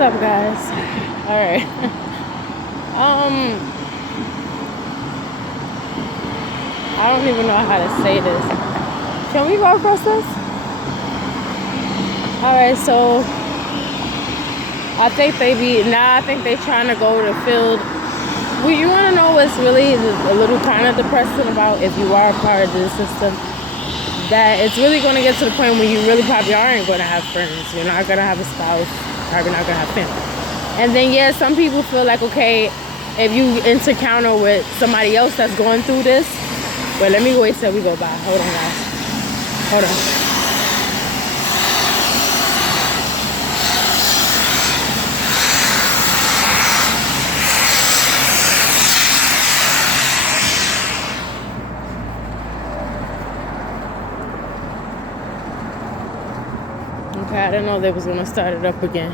up, guys? All right. I don't even know how to say this. Can we go across this? All right, so I think I think they trying to go to the field. Well, you want to know what's really a little kind of depressing about if you are a part of this system? That it's really going to get to the point where you really probably aren't going to have friends. You're not going to have a spouse. Probably not going to have family. And then, yeah, some people feel like, okay, if you encounter with somebody else that's going through this. Wait, let me wait till we go by. Hold on, guys. Hold on. Okay, I didn't know they was gonna start it up again.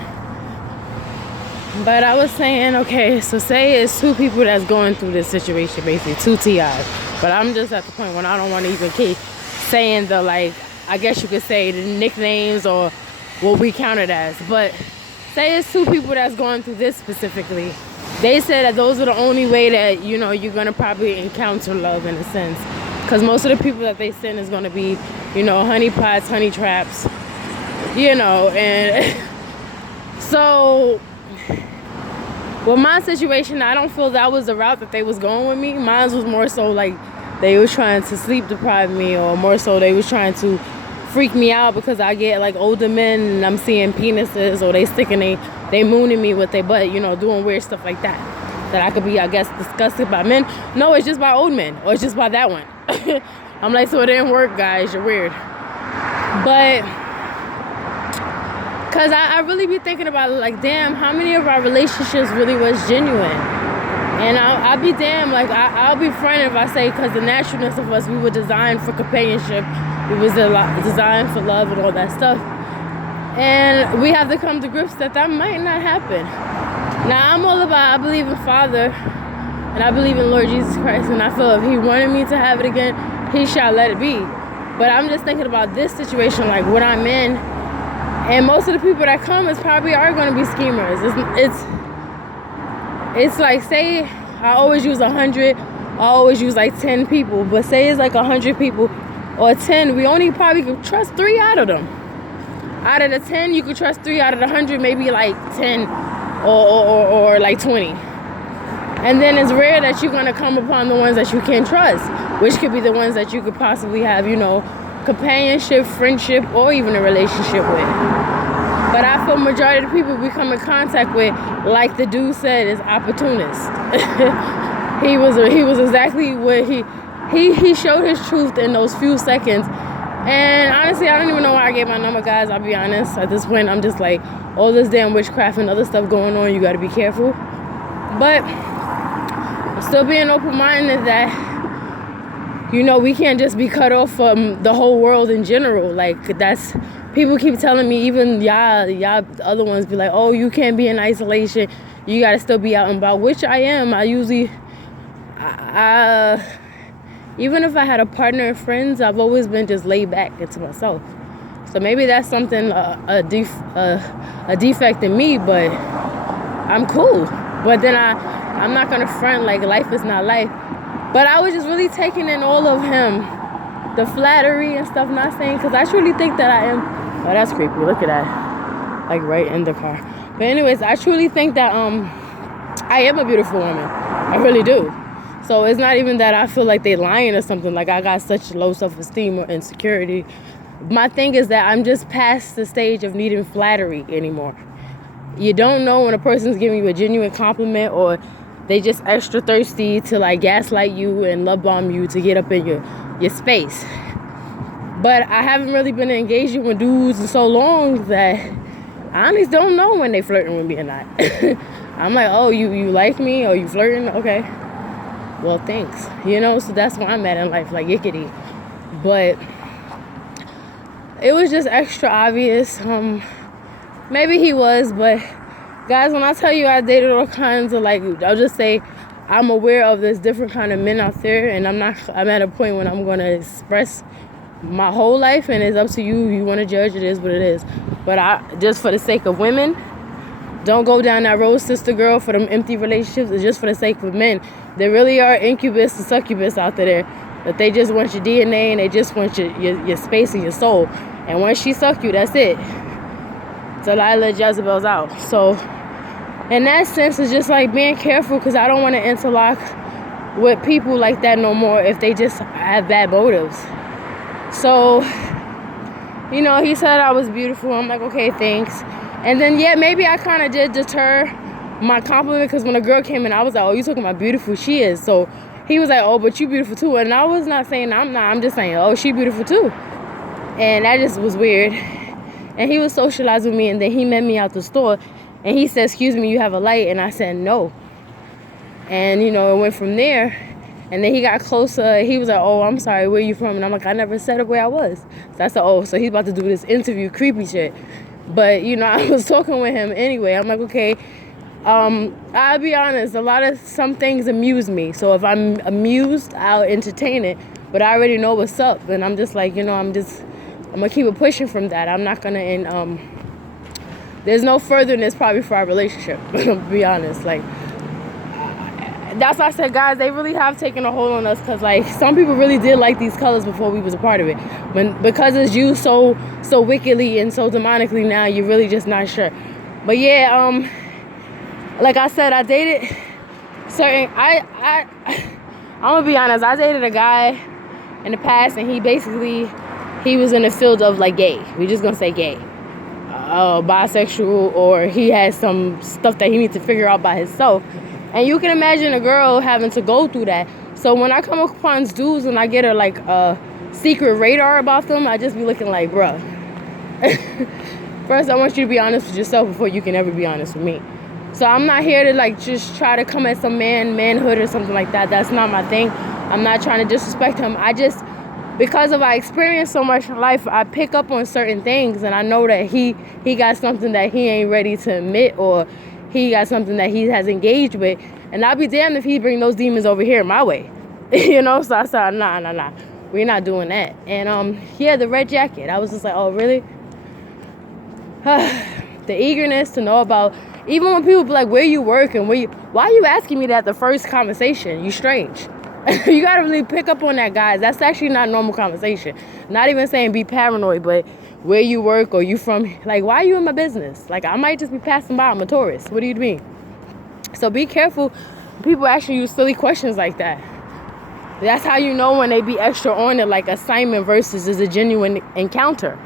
But I was saying, okay, so say it's two people that's going through this situation, basically, two TIs. But I'm just at the point when I don't want to even keep saying the, like, I guess you could say the nicknames or what we count it as. But say it's two people that's going through this specifically. They said that those are the only way that, you know, you're gonna probably encounter love in a sense. Because most of the people that they send is gonna be, you know, honey pots, honey traps. You know, and so with my situation, I don't feel that was the route that they was going with me. Mine was more so like they was trying to sleep deprive me, or more so they was trying to freak me out because I get like older men and I'm seeing penises, or they mooning me with their butt, you know, doing weird stuff like that. That I could be, I guess, disgusted by men. No, it's just by old men, or it's just by that one. I'm like, so it didn't work, guys. You're weird. But because I really be thinking about it, like, damn, how many of our relationships really was genuine? And I'll be damn, like, I'll be frank if I say, because the naturalness of us, we were designed for companionship. We was designed for love and all that stuff. And we have to come to grips that might not happen. Now, I'm all about, I believe in Father, and I believe in Lord Jesus Christ, and I feel if he wanted me to have it again, he shall let it be. But I'm just thinking about this situation, like what I'm in. And most of the people that come is probably are going to be schemers. It's like, say I always use 100, I always use like 10 people, but say it's like 100 people or 10, we only probably could trust 3 out of them. Out of the 10, you could trust 3 out of the 100, maybe like 10 or like 20. And then it's rare that you're going to come upon the ones that you can trust, which could be the ones that you could possibly have, you know, companionship, friendship, or even a relationship with. But I feel majority of the people we come in contact with, like the dude said, is opportunists. he was exactly what he showed his truth in those few seconds. And honestly, I don't even know why I gave my number, guys. I'll be honest. At this point, I'm just like, all this damn witchcraft and other stuff going on, you got to be careful. But I'm still being open-minded that, you know, we can't just be cut off from the whole world in general. Like, that's, people keep telling me, even y'all other ones be like, oh, you can't be in isolation. You got to still be out and about, which I am. I usually, even if I had a partner and friends, I've always been just laid back into myself. So maybe that's something, a defect in me, but I'm cool. But then I'm not going to front like life is not life. But I was just really taking in all of him, the flattery and stuff, not saying, because I truly think that I am. Oh, that's creepy. Look at that. Like right in the car. But anyways, I truly think that I am a beautiful woman. I really do. So it's not even that I feel like they lying or something. Like I got such low self-esteem or insecurity. My thing is that I'm just past the stage of needing flattery anymore. You don't know when a person's giving you a genuine compliment, or they just extra thirsty to like gaslight you and love bomb you to get up in your space. But I haven't really been engaging with dudes in so long that I honestly don't know when they flirting with me or not. I'm like, oh, you like me? Or you flirting? Okay. Well, thanks. You know, so that's where I'm at in life, like yickety. But it was just extra obvious. Maybe he was, but guys, when I tell you I dated all kinds of, like, I'll just say I'm aware of this different kind of men out there, and I'm at a point when I'm going to express my whole life, and it's up to you. You want to judge, it is what it is. But just for the sake of women, Don't go down that road, sister girl, for them empty relationships. It's just for the sake of men. There really are incubus and succubus out there that they just want your DNA and they just want your space and your soul. And once she suck you, that's it. Delilah Jezebel's out. So in that sense, it's just like being careful, because I don't want to interlock with people like that no more if they just have bad motives. So, you know, he said I was beautiful. I'm like, okay, thanks. And then, yeah, maybe I kind of did deter my compliment, because when a girl came in, I was like, oh, you talking about beautiful? She is. So he was like, oh, but you beautiful too. And I was not saying I'm not. I'm just saying, oh, she beautiful too. And that just was weird. And he was socializing with me, and then he met me out the store, and he said, excuse me, you have a light? And I said, no. And, you know, it went from there. And then he got closer. He was like, oh, I'm sorry, where you from? And I'm like, I never said where I was. So I said, oh, so he's about to do this interview creepy shit. But, you know, I was talking with him anyway. I'm like, okay, I'll be honest, some things amuse me. So if I'm amused, I'll entertain it. But I already know what's up. And I'm just like, you know, I'm going to keep it pushing from that. I'm not going to, there's no furtherness probably for our relationship, to be honest. Like, that's why I said, guys, they really have taken a hold on us, because, like, some people really did like these colors before we was a part of it. Because it's used so wickedly and so demonically now, you're really just not sure. But, yeah, like I said, I dated certain... I'm going to be honest. I dated a guy in the past, and he was in the field of, like, gay. We're just going to say gay. Bisexual, or he has some stuff that he needs to figure out by himself. And you can imagine a girl having to go through that. So when I come upon dudes and I get a secret radar about them, I just be looking like, bruh. First, I want you to be honest with yourself before you can ever be honest with me. So I'm not here to, like, just try to come at some manhood or something like that. That's not my thing. I'm not trying to disrespect him. Because of I experienced so much in life, I pick up on certain things, and I know that he got something that he ain't ready to admit, or he got something that he has engaged with, and I'll be damned if he bring those demons over here my way. You know, so I said, nah, we're not doing that. And yeah, the red jacket, I was just like, oh, really? The eagerness to know about, even when people be like, where you work and why are you asking me that the first conversation? You strange. You gotta really pick up on that, guys. That's actually not normal conversation. Not even saying be paranoid, but where you work or you from, like, why are you in my business? Like, I might just be passing by. I'm a tourist. What do you mean? So be careful. People actually use silly questions like that. That's how you know when they be extra on it, like assignment versus is a genuine encounter.